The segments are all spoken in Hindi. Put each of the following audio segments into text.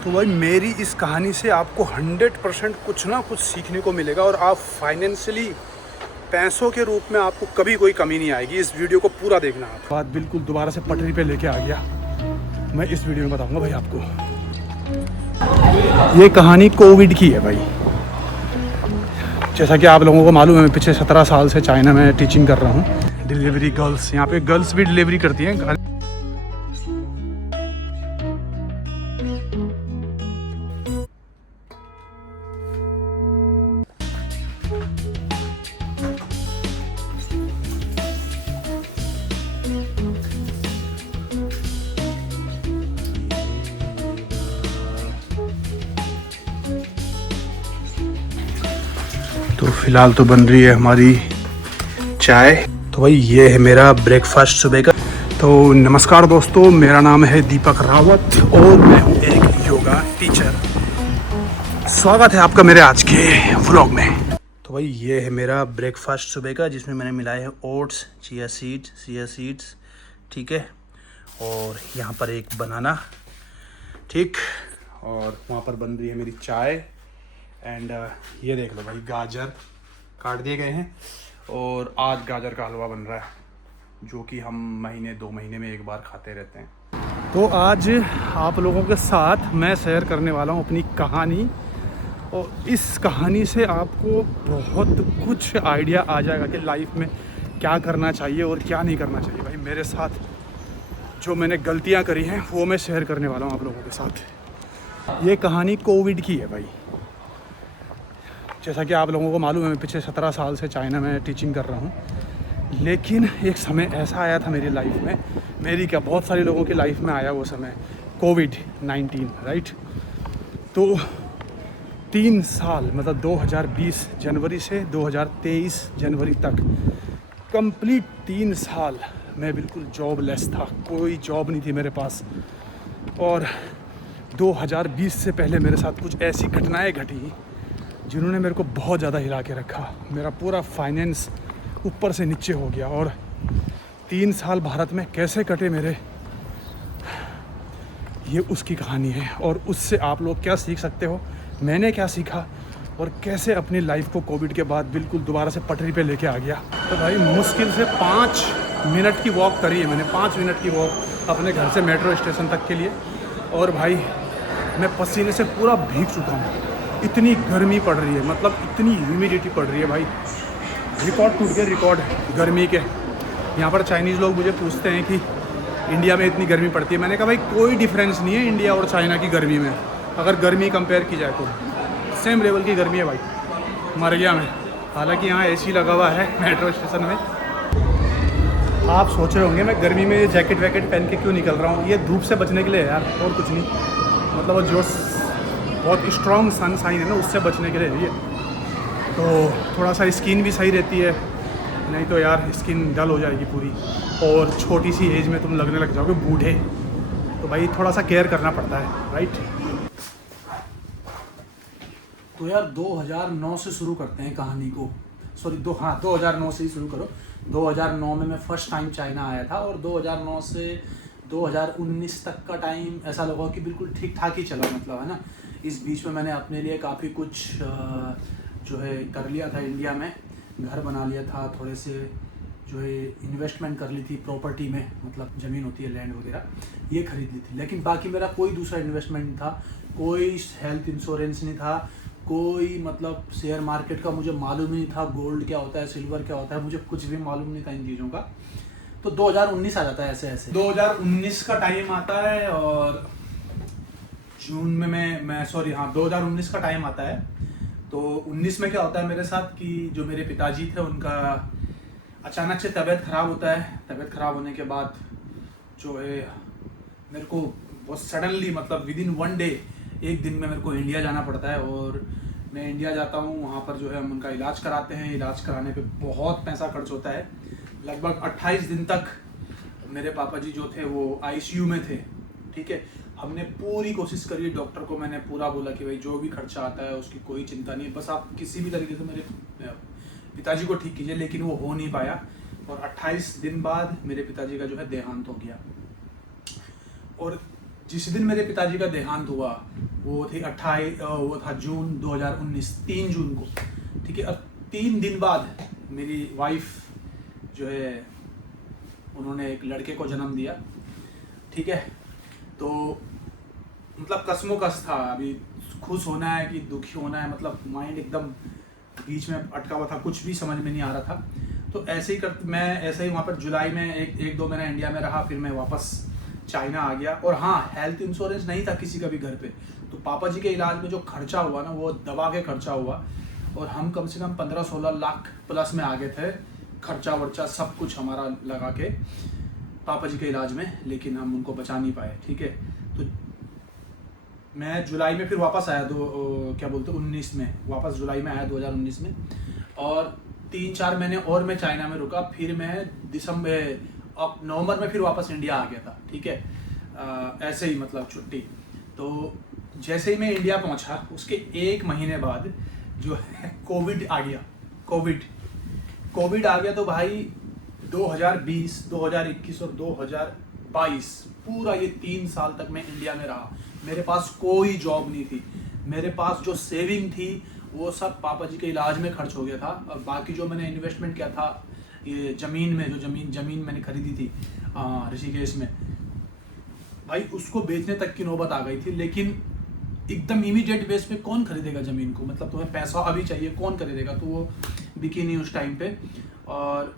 तो भाई मेरी इस कहानी से आपको 100% कुछ ना कुछ सीखने को मिलेगा और आप फाइनेंशियली पैसों के रूप में आपको कभी कोई कमी नहीं आएगी। इस वीडियो को पूरा देखना। आप बात बिल्कुल दोबारा से पटरी पे लेके आ गया। मैं इस वीडियो में बताऊंगा भाई आपको। ये कहानी कोविड की है भाई। जैसा कि आप लोगों को मालूम है, मैं पिछले 17 साल से चाइना में टीचिंग कर रहा हूँ। डिलीवरी गर्ल्स, यहाँ पे गर्ल्स भी डिलीवरी करती हैं। तो फिलहाल तो बन रही है हमारी चाय। तो भाई ये है मेरा ब्रेकफास्ट सुबह का। तो नमस्कार दोस्तों, मेरा नाम है दीपक रावत और मैं हूँ एक योगा टीचर। स्वागत है आपका मेरे आज के व्लॉग में। तो भाई ये है मेरा ब्रेकफास्ट सुबह का, जिसमें मैंने मिलाए हैं ओट्स, चिया सीड्स, ठीक है, और यहाँ पर एक बनाना, ठीक, और वहाँ पर बन रही है मेरी चाय। एंड ये देख लो भाई, गाजर काट दिए गए हैं और आज गाजर का हलवा बन रहा है, जो कि हम 2 महीने में एक बार खाते रहते हैं। तो आज आप लोगों के साथ मैं शेयर करने वाला हूँ अपनी कहानी, और इस कहानी से आपको बहुत कुछ आइडिया आ जाएगा कि लाइफ में क्या करना चाहिए और क्या नहीं करना चाहिए। भाई मेरे साथ जो मैंने गलतियाँ करी हैं वो मैं शेयर करने वाला हूँ आप लोगों के साथ। ये कहानी कोविड की है भाई। जैसा कि आप लोगों को मालूम है, मैं पिछले 17 साल से चाइना में टीचिंग कर रहा हूँ। लेकिन एक समय ऐसा आया था मेरी लाइफ में, मेरी क्या बहुत सारे लोगों की लाइफ में आया वो समय, कोविड-19, राइट। तो 3 साल, मतलब 2020 जनवरी से 2023 जनवरी तक, कंप्लीट 3 साल मैं बिल्कुल जॉबलेस था। कोई जॉब नहीं थी मेरे पास। और 2020 से पहले मेरे साथ कुछ ऐसी घटनाएं घटी जिन्होंने मेरे को बहुत ज़्यादा हिला के रखा। मेरा पूरा फाइनेंस ऊपर से नीचे हो गया। और 3 साल भारत में कैसे कटे मेरे, ये उसकी कहानी है। और उससे आप लोग क्या सीख सकते हो, मैंने क्या सीखा, और कैसे अपनी लाइफ को कोविड के बाद बिल्कुल दोबारा से पटरी पे लेके आ गया। तो भाई मुश्किल से 5 मिनट की वॉक करी है मैंने, 5 मिनट की वॉक अपने घर से मेट्रो स्टेशन तक के लिए। और भाई मैं पसीने से पूरा भीग चुका हूँ। इतनी गर्मी पड़ रही है, मतलब इतनी ह्यूमिडिटी पड़ रही है भाई, रिकॉर्ड टूट गए, रिकॉर्ड गर्मी के। यहाँ पर चाइनीज़ लोग मुझे पूछते हैं कि इंडिया में इतनी गर्मी पड़ती है। मैंने कहा भाई कोई डिफरेंस नहीं है इंडिया और चाइना की गर्मी में। अगर गर्मी कंपेयर की जाए तो सेम लेवल की गर्मी है भाई, मर गया मैं। हालांकि यहाँ एसी लगा हुआ है मेट्रो स्टेशन में। आप सोच रहे होंगे मैं गर्मी में जैकेट वैकेट पहन के क्यों निकल रहा हूँ। ये धूप से बचने के लिए है यार, और कुछ नहीं। मतलब वो जो बहुत स्ट्रॉन्ग सनशाइन है ना, उससे बचने के लिए ये। तो थोड़ा सा स्किन भी सही रहती है, नहीं तो यार स्किन डल हो जाएगी पूरी, और छोटी सी एज में तुम लगने लग जाओगे बूढ़े। तो भाई थोड़ा सा केयर करना पड़ता है, राइट। तो यार 2009 से शुरू करते हैं कहानी को। सॉरी 2009 से ही शुरू करो। 2009 में मैं फ़र्स्ट टाइम चाइना आया था, और 2009 से 2019 तक का टाइम ऐसा लगा कि बिल्कुल ठीक ठाक ही चला, मतलब है ना। इस बीच में मैंने अपने लिए काफ़ी कुछ जो है कर लिया था। इंडिया में घर बना लिया था, थोड़े से जो है इन्वेस्टमेंट कर ली थी प्रॉपर्टी में, मतलब ज़मीन होती है, लैंड वगैरह, ये खरीद ली थी। लेकिन बाकी मेरा कोई दूसरा इन्वेस्टमेंट नहीं था, कोई हेल्थ इंश्योरेंस नहीं था, कोई मतलब शेयर मार्केट का मुझे मालूम ही नहीं था, गोल्ड क्या होता है, सिल्वर क्या होता है, मुझे कुछ भी मालूम नहीं था इन चीज़ों का। तो 2019 आ जाता है ऐसे 2019 का टाइम आता है, और जून में मैं 2019 का टाइम आता है। तो 19 में क्या होता है मेरे साथ कि जो मेरे पिताजी थे, उनका अचानक से तबीयत ख़राब होता है। तबीयत ख़राब होने के बाद जो है मेरे को बहुत सडनली, मतलब विदिन 1 डे, एक दिन में मेरे को इंडिया जाना पड़ता है। और मैं इंडिया जाता हूँ, वहाँ पर जो है हम उनका इलाज कराते हैं। इलाज कराने पे बहुत पैसा खर्च होता है। लगभग 28 दिन तक मेरे पापा जी जो थे वो ICU में थे, ठीक है। हमने पूरी कोशिश करी, डॉक्टर को मैंने पूरा बोला कि भाई जो भी खर्चा आता है उसकी कोई चिंता नहीं है, बस आप किसी भी तरीके से मेरे पिताजी को ठीक कीजिए। लेकिन वो हो नहीं पाया, और 28 दिन बाद मेरे पिताजी का जो है देहांत हो गया। और जिस दिन मेरे पिताजी का देहांत हुआ वो थे 28 वो था जून 2019, 3 जून को, ठीक है। अब 3 दिन बाद मेरी वाइफ जो है उन्होंने एक लड़के को जन्म दिया, ठीक है। तो मतलब कसमोकस था, अभी खुश होना है कि दुखी होना है, मतलब माइंड एकदम बीच में अटका हुआ था, कुछ भी समझ में नहीं आ रहा था। तो ऐसे ही मैं ऐसे ही वहाँ पर जुलाई में एक दो महीना इंडिया में रहा, फिर मैं वापस चाइना आ गया। और हाँ, हेल्थ इंश्योरेंस नहीं था किसी का भी घर पे, तो पापा जी के इलाज में जो खर्चा हुआ ना, वो दवा के खर्चा हुआ, और हम कम से कम 15-16 लाख प्लस में आ गए थे, खर्चा वर्चा सब कुछ हमारा लगा के पापा जी के इलाज में, लेकिन हम उनको बचा नहीं पाए, ठीक है। तो मैं जुलाई में फिर वापस आया, 19 में वापस जुलाई में आया 2019 में, और 3-4 महीने और मैं चाइना में रुका, फिर मैं नवंबर में फिर वापस इंडिया आ गया था, ठीक है। ऐसे ही मतलब छुट्टी। तो जैसे ही मैं इंडिया पहुंचा, उसके 1 महीने बाद जो है कोविड आ गया। कोविड आ गया तो भाई 2020, 2021 और 2022 पूरा ये 3 साल तक मैं इंडिया में रहा। मेरे पास कोई जॉब नहीं थी, मेरे पास जो सेविंग थी वो सब पापा जी के इलाज में खर्च हो गया था, और बाकी जो मैंने इन्वेस्टमेंट किया था ये ज़मीन में, जो ज़मीन मैंने खरीदी थी ऋषिकेश में, भाई उसको बेचने तक की नौबत आ गई थी। लेकिन एकदम इमीडिएट बेस पे कौन खरीदेगा ज़मीन को, मतलब तुम्हें पैसा अभी चाहिए, कौन खरीदेगा, तो वो बिकी नहीं उस टाइम पे। और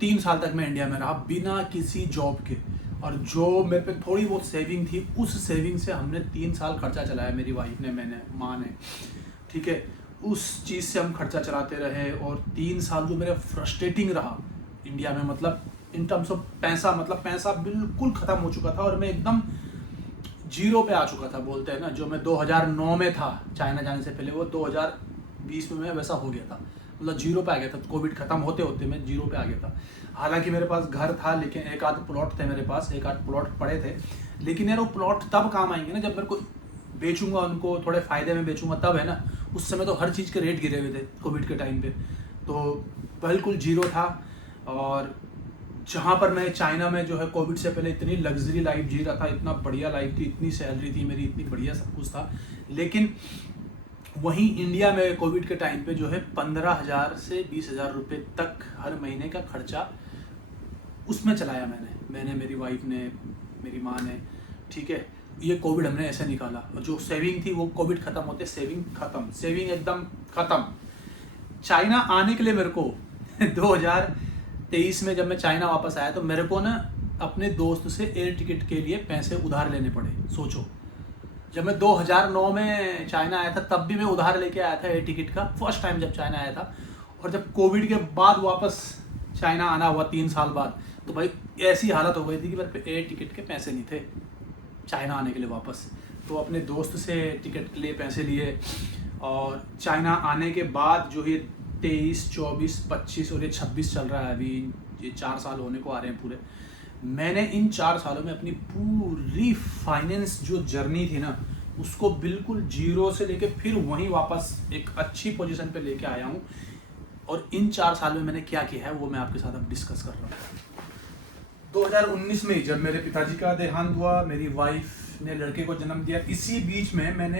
3 साल तक मैं इंडिया में रहा बिना किसी जॉब के, और जो मेरे पे थोड़ी बहुत सेविंग थी, उस सेविंग से हमने 3 साल खर्चा चलाया, मेरी वाइफ ने, मैंने, माँ ने, ठीक है। उस चीज़ से हम खर्चा चलाते रहे, और 3 साल जो मेरा फ्रस्ट्रेटिंग रहा इंडिया में, मतलब इन टर्म्स ऑफ पैसा, मतलब पैसा बिल्कुल ख़त्म हो चुका था, और मैं एकदम जीरो पे आ चुका था, बोलते हैं ना, जो मैं 2009 में था चाइना जाने से पहले, वो 2020 में मैं वैसा हो गया था, मतलब जीरो पे आ गया था। कोविड खत्म होते होते मैं जीरो पे आ गया था। हालांकि मेरे पास घर था, लेकिन एक आध प्लॉट थे मेरे पास, एक आध प्लॉट पड़े थे, लेकिन यार वो प्लॉट तब काम आएंगे ना जब मेरे को बेचूंगा, उनको थोड़े फायदे में बेचूंगा तब, है ना। उस समय तो हर चीज़ के रेट गिरे हुए थे कोविड के टाइम पे, तो बिल्कुल जीरो था। और जहाँ पर मैं चाइना में जो है कोविड से पहले इतनी लग्जरी लाइफ जी रहा था, इतना बढ़िया लाइफ थी, इतनी सैलरी थी मेरी, इतनी बढ़िया सब कुछ था, लेकिन वहीं इंडिया में कोविड के टाइम पे जो है 15,000 से 20,000 रुपये तक हर महीने का खर्चा उसमें चलाया मैंने, मेरी वाइफ ने, मेरी माँ ने, ठीक है। ये कोविड हमने ऐसे निकाला, और जो सेविंग थी वो कोविड खत्म होते सेविंग खत्म, सेविंग एकदम खत्म। चाइना आने के लिए मेरे को 2023 में जब मैं चाइना वापस आया, तो मेरे को ना अपने दोस्त से एयर टिकट के लिए पैसे उधार लेने पड़े। सोचो, जब मैं 2009 में चाइना आया था तब भी मैं उधार लेके आया था एयर टिकट का, फर्स्ट टाइम जब चाइना आया था। और जब कोविड के बाद वापस चाइना आना हुआ 3 साल बाद, तो भाई ऐसी हालत हो गई थी कि मेरे पे एयर टिकट के पैसे नहीं थे चाइना आने के लिए वापस। तो अपने दोस्त से टिकट के लिए पैसे लिए, और चाइना आने के बाद जो ये 23, 24, 25 और ये 26 चल रहा है अभी, ये 4 साल होने को आ रहे हैं पूरे। मैंने इन 4 सालों में अपनी पूरी फाइनेंस जो जर्नी थी ना, उसको बिल्कुल जीरो से लेके फिर वहीं वापस एक अच्छी पोजीशन पे लेके आया हूँ। और इन 4 साल में मैंने क्या किया है वो मैं आपके साथ अब डिस्कस कर रहा हूँ। 2019 में जब मेरे पिताजी का देहांत हुआ, मेरी वाइफ ने लड़के को जन्म दिया, इसी बीच में मैंने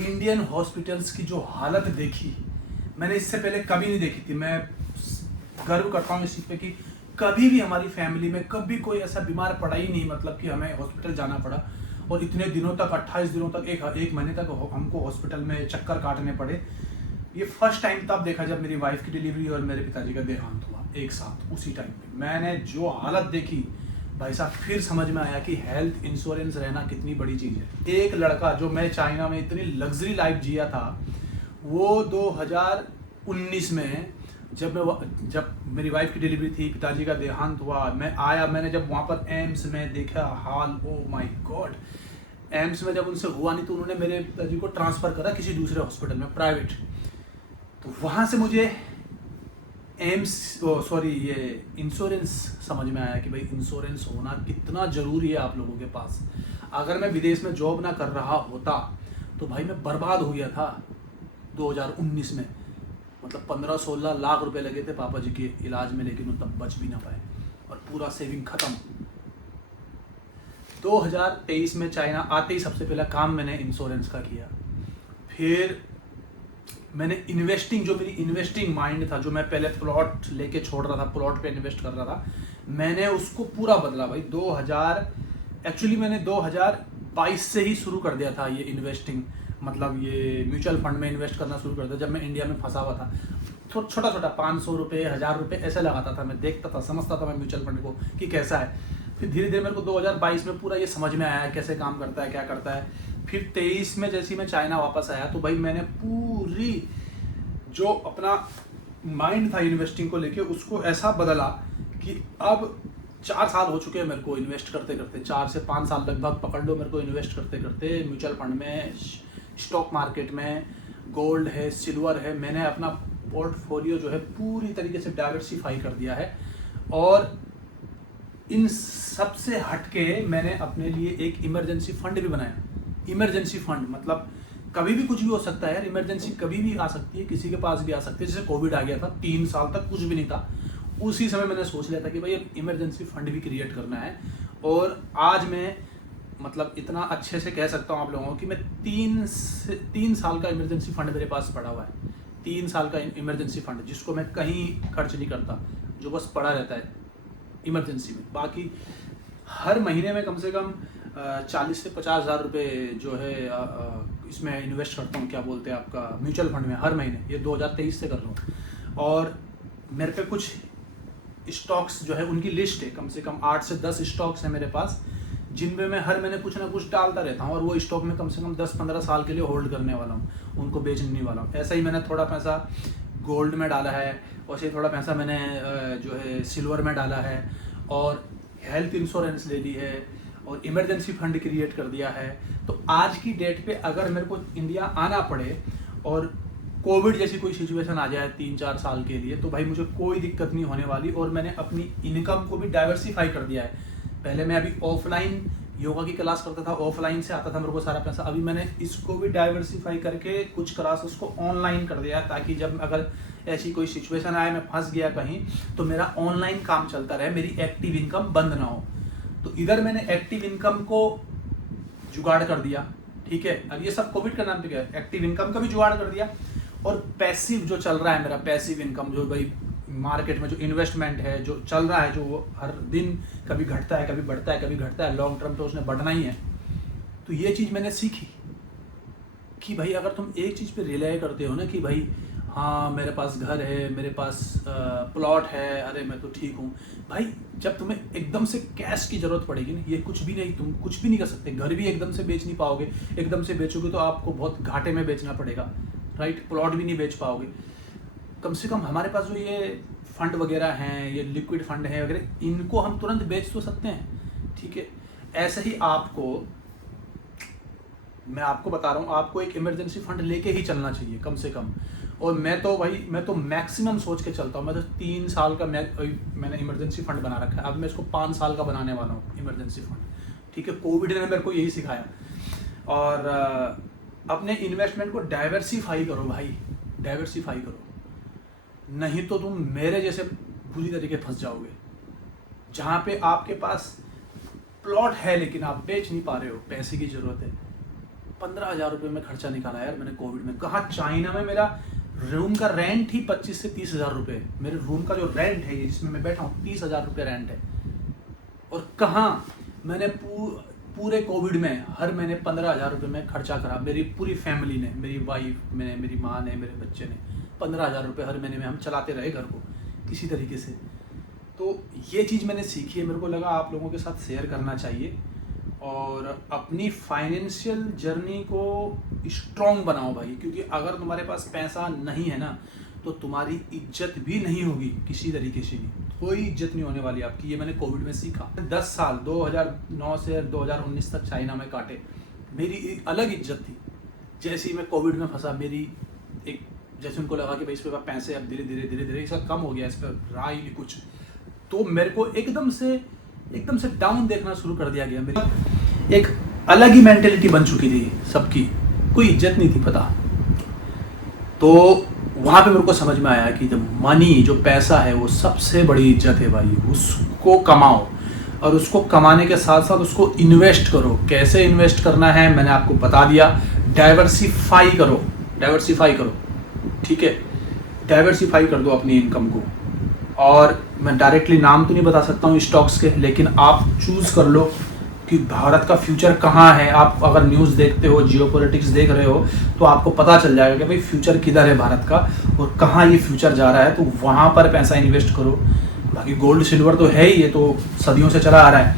इंडियन हॉस्पिटल्स की जो हालत देखी, मैंने इससे पहले कभी नहीं देखी थी। मैं गर्व करता हूँ इस चीज़ पे कि कभी भी हमारी फैमिली में कभी कोई ऐसा बीमार पड़ा ही नहीं, मतलब कि हमें हॉस्पिटल जाना पड़ा, और इतने दिनों तक, 28 दिनों तक, एक महीने तक हमको हॉस्पिटल में चक्कर काटने पड़े। ये फर्स्ट टाइम तब देखा जब मेरी वाइफ की डिलीवरी और मेरे पिताजी का देहांत हुआ एक साथ, उसी टाइम पे मैंने जो हालत देखी भाई साहब, फिर समझ में आया कि हेल्थ इंश्योरेंस रहना कितनी बड़ी चीज़ है। एक लड़का जो मैं चाइना में इतनी लग्जरी लाइफ जिया था, वो 2019 में जब मेरी वाइफ की डिलीवरी थी, पिताजी का देहांत हुआ, मैं आया, मैंने जब वहाँ पर एम्स में देखा हाल, ओ माय गॉड। एम्स में जब उनसे हुआ नहीं तो उन्होंने मेरे पिताजी को ट्रांसफ़र करा किसी दूसरे हॉस्पिटल में, प्राइवेट। तो वहाँ से मुझे ये इंश्योरेंस समझ में आया कि भाई इंश्योरेंस होना कितना ज़रूरी है आप लोगों के पास। अगर मैं विदेश में जॉब ना कर रहा होता तो भाई मैं बर्बाद हो गया था 2019 में। मतलब 15-16 लाख रुपए लगे थे पापा जी के इलाज में, लेकिन वो तब बच भी ना पाए और पूरा सेविंग ख़त्म। 2023 में चाइना आते ही सबसे पहला काम मैंने इंश्योरेंस का किया। फिर मैंने इन्वेस्टिंग, जो मेरी इन्वेस्टिंग माइंड था, जो मैं पहले प्लॉट लेके छोड़ रहा था, प्लॉट पे इन्वेस्ट कर रहा था, मैंने उसको पूरा बदला भाई। एक्चुअली मैंने 2022 से ही शुरू कर दिया था ये इन्वेस्टिंग, मतलब ये म्यूचुअल फंड में इन्वेस्ट करना शुरू कर दिया जब मैं इंडिया में फंसा हुआ था। तो छोटा छोटा 500 रुपये, 1000 रुपये ऐसे लगाता था, मैं देखता था, समझता था मैं म्यूचुअल फंड को कि कैसा है। फिर धीरे धीरे मेरे को 2022 में पूरा ये समझ में आया कैसे काम करता है, क्या करता है। फिर 23 में जैसे ही मैं चाइना वापस आया तो भाई मैंने पूरी जो अपना माइंड था इन्वेस्टिंग को लेके उसको ऐसा बदला कि अब 4 साल हो चुके हैं मेरे को इन्वेस्ट करते करते, 4 से 5 साल लगभग पकड़ लो मेरे को इन्वेस्ट करते करते, म्यूचुअल फंड में, स्टॉक मार्केट में, गोल्ड है, सिल्वर है। मैंने अपना पोर्टफोलियो जो है पूरी तरीके से डाइवर्सिफाई कर दिया है। और इन सब से हटके मैंने अपने लिए एक इमरजेंसी फंड भी बनाया। इमरजेंसी फंड मतलब कभी भी कुछ भी हो सकता है यार, इमरजेंसी कभी भी आ सकती है, किसी के पास भी आ सकती है। जैसे कोविड आ गया था, 3 साल तक कुछ भी नहीं था, उसी समय मैंने सोच लिया था कि भाई अब इमरजेंसी फंड भी क्रिएट करना है। और आज मैं मतलब इतना अच्छे से कह सकता हूँ आप लोगों को कि मैं 3 साल का इमरजेंसी फंड मेरे पास पड़ा हुआ है। 3 साल का इमरजेंसी फंड जिसको मैं कहीं खर्च नहीं करता, जो बस पड़ा रहता है इमरजेंसी में। बाकी हर महीने में कम से कम 40 से 50 हज़ार रुपये जो है इसमें इन्वेस्ट करता हूँ, क्या बोलते हैं आपका, म्यूचुअल फंड में हर महीने। ये 2023 से कर रहा हूँ। और मेरे पे कुछ स्टॉक्स जो है उनकी लिस्ट है, कम से कम 8 से 10 स्टॉक्स हैं मेरे पास, जिनमें मैं हर महीने कुछ ना कुछ डालता रहता हूँ। और वो स्टॉक में कम से कम 10-15 साल के लिए होल्ड करने वाला हूँ, उनको बेचने नहीं वाला हूँ। ऐसा ही मैंने थोड़ा पैसा गोल्ड में डाला है, वैसे ही थोड़ा पैसा मैंने जो है सिल्वर में डाला है, और हेल्थ इंश्योरेंस ले ली है, और इमरजेंसी फंड क्रिएट कर दिया है। तो आज की डेट पे अगर मेरे को इंडिया आना पड़े और कोविड जैसी कोई सिचुएशन आ जाए 3-4 साल के लिए, तो भाई मुझे कोई दिक्कत नहीं होने वाली। और मैंने अपनी इनकम को भी डाइवर्सिफाई कर दिया है। पहले मैं अभी ऑफलाइन योगा की क्लास करता था, ऑफलाइन से आता था मेरे को सारा पैसा। अभी मैंने इसको भी डाइवर्सिफाई करके कुछ क्लासेस को ऑनलाइन कर दिया है, ताकि जब अगर ऐसी कोई सिचुएशन आए, मैं फंस गया कहीं, तो मेरा ऑनलाइन काम चलता रहे, मेरी एक्टिव इनकम बंद ना हो। तो इधर मैंने एक्टिव इनकम को जुगाड़ कर दिया, ठीक है। अब ये सब कोविड का नाम पे क्या है, एक्टिव इनकम का भी जुगाड़ कर दिया। और पैसिव जो चल रहा है मेरा, पैसिव इनकम जो भाई मार्केट में जो इन्वेस्टमेंट है जो चल रहा है, जो वो हर दिन कभी घटता है, कभी बढ़ता है, कभी घटता है, लॉन्ग टर्म पे उसने बढ़ना ही है। तो ये चीज़ मैंने सीखी कि भाई अगर तुम एक चीज़ पे रिलाई करते हो ना कि भाई हाँ मेरे पास घर है, मेरे पास प्लॉट है, अरे मैं तो ठीक हूँ भाई, जब तुम्हें एकदम से कैश की ज़रूरत पड़ेगी ना, ये कुछ भी नहीं, तुम कुछ भी नहीं कर सकते। घर भी एकदम से बेच नहीं पाओगे, एकदम से बेचोगे तो आपको बहुत घाटे में बेचना पड़ेगा, राइट। प्लॉट भी नहीं बेच पाओगे। कम से कम हमारे पास जो ये फंड वगैरह हैं, ये लिक्विड फंड है वगैरह, इनको हम तुरंत बेच तो सकते हैं, ठीक है। ऐसे ही आपको, मैं आपको बता रहा हूँ, आपको एक इमरजेंसी फंड लेके ही चलना चाहिए कम से कम। और मैं तो मैक्सिमम सोच के चलता हूँ। मैं तो 3 साल का मैंने इमरजेंसी फंड बना रखा है। अब मैं इसको 5 साल का बनाने वाला हूँ इमरजेंसी फंड, ठीक है। कोविड ने मेरे को यही सिखाया। और अपने इन्वेस्टमेंट को डाइवर्सिफाई करो भाई, डाइवर्सिफाई करो, नहीं तो तुम मेरे जैसे बुरी तरीके फंस जाओगे, जहाँ पे आपके पास प्लॉट है लेकिन आप बेच नहीं पा रहे हो, पैसे की ज़रूरत है। 15,000 रुपये में खर्चा निकाला यार मैंने कोविड में। कहाँ, चाइना में मेरा रूम का रेंट ही 25 से 30,000 रुपये। मेरे रूम का जो रेंट है, ये जिसमें मैं बैठा हूँ, 30,000 रुपये रेंट है। और कहाँ मैंने पूरे कोविड में हर महीने 15,000 रुपये में खर्चा करा। मेरी पूरी फैमिली ने, मेरी वाइफ ने, मेरी माँ ने, मेरे बच्चे ने, 15,000 रुपये हर महीने में हम चलाते रहे घर को किसी तरीके से। तो ये चीज़ मैंने सीखी है, मेरे को लगा आप लोगों के साथ शेयर करना चाहिए। और अपनी फाइनेंशियल जर्नी को स्ट्रॉन्ग बनाओ भाई, क्योंकि अगर तुम्हारे पास पैसा नहीं है ना, तो तुम्हारी इज्जत भी नहीं होगी किसी तरीके से भी, कोई इज्जत नहीं होने वाली आपकी। ये मैंने कोविड में सीखा। 10 साल 2009 से 2019 तक चाइना में काटे, मेरी एक अलग इज्जत थी। जैसे ही मैं कोविड में फंसा, मेरी एक, जैसे उनको लगा कि भाई इस पे पैसे अब धीरे धीरे ये सब कम हो गया, इस पर रहा ही नहीं कुछ, तो मेरे को एकदम से डाउन देखना शुरू कर दिया गया। मेरी एक अलग ही मेंटेलिटी बन चुकी थी सबकी, कोई इज्जत नहीं थी पता। तो वहाँ पे मेरे को समझ में आया कि जब मनी, जो पैसा है, वो सबसे बड़ी इज्जत है भाई, उसको कमाओ। और उसको कमाने के साथ साथ उसको इन्वेस्ट करो। कैसे इन्वेस्ट करना है मैंने आपको बता दिया। डाइवर्सिफाई करो, ठीक है, डाइवर्सिफाई कर दो अपनी इनकम को। और मैं डायरेक्टली नाम तो नहीं बता सकता हूँ स्टॉक्स के, लेकिन आप चूज़ कर लो कि भारत का फ्यूचर कहाँ है। आप अगर न्यूज़ देखते हो, जियोपॉलिटिक्स देख रहे हो, तो आपको पता चल जाएगा कि भाई फ्यूचर किधर है भारत का और कहाँ ये फ्यूचर जा रहा है, तो वहाँ पर पैसा इन्वेस्ट करो। बाकी गोल्ड सिल्वर तो है ही, ये तो सदियों से चला आ रहा है।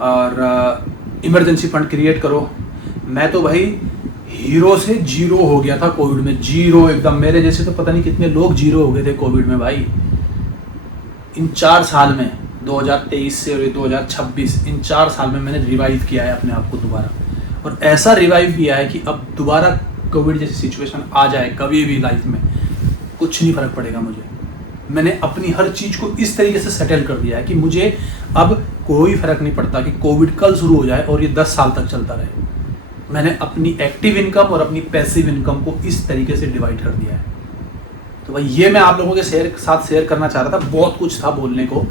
और इमरजेंसी फंड क्रिएट करो। मैं तो भाई हीरो से जीरो हो गया था कोविड में, जीरो एकदम। मेरे जैसे तो पता नहीं कितने लोग जीरो हो गए थे कोविड में भाई। इन 4 साल में 2023 से और 2026, इन 4 साल में मैंने रिवाइव किया है अपने आप को दोबारा। और ऐसा रिवाइव किया है कि अब दोबारा कोविड जैसी सिचुएशन आ जाए कभी भी लाइफ में, कुछ नहीं फर्क पड़ेगा मुझे। मैंने अपनी हर चीज़ को इस तरीके से सेटल कर दिया है कि मुझे अब कोई फर्क नहीं पड़ता कि कोविड कल शुरू हो जाए और ये 10 साल तक चलता रहे। मैंने अपनी एक्टिव इनकम और अपनी पैसिव इनकम को इस तरीके से डिवाइड कर दिया है। तो भाई ये मैं आप लोगों के साथ शेयर करना चाह रहा था। बहुत कुछ था बोलने को।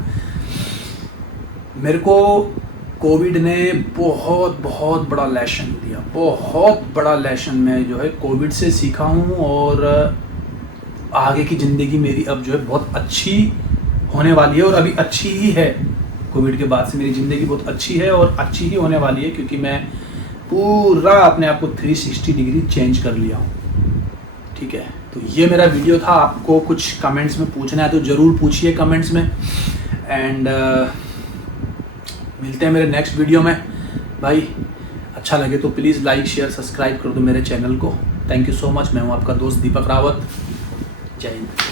मेरे को कोविड ने बहुत बहुत बड़ा लेसन दिया, बहुत बड़ा लेसन मैं जो है कोविड से सीखा हूँ। और आगे की ज़िंदगी मेरी अब जो है बहुत अच्छी होने वाली है, और अभी अच्छी ही है। कोविड के बाद से मेरी ज़िंदगी बहुत अच्छी है और अच्छी ही होने वाली है, क्योंकि मैं पूरा अपने आप को 360 डिग्री चेंज कर लिया हूँ। ठीक है, तो ये मेरा वीडियो था। आपको कुछ कमेंट्स में पूछना है तो ज़रूर पूछिए कमेंट्स में। एंड मिलते हैं मेरे नेक्स्ट वीडियो में। भाई अच्छा लगे तो प्लीज़ लाइक शेयर सब्सक्राइब कर दो मेरे चैनल को। Thank you so much. मैं हूँ आपका दोस्त दीपक रावत। जय हिंद।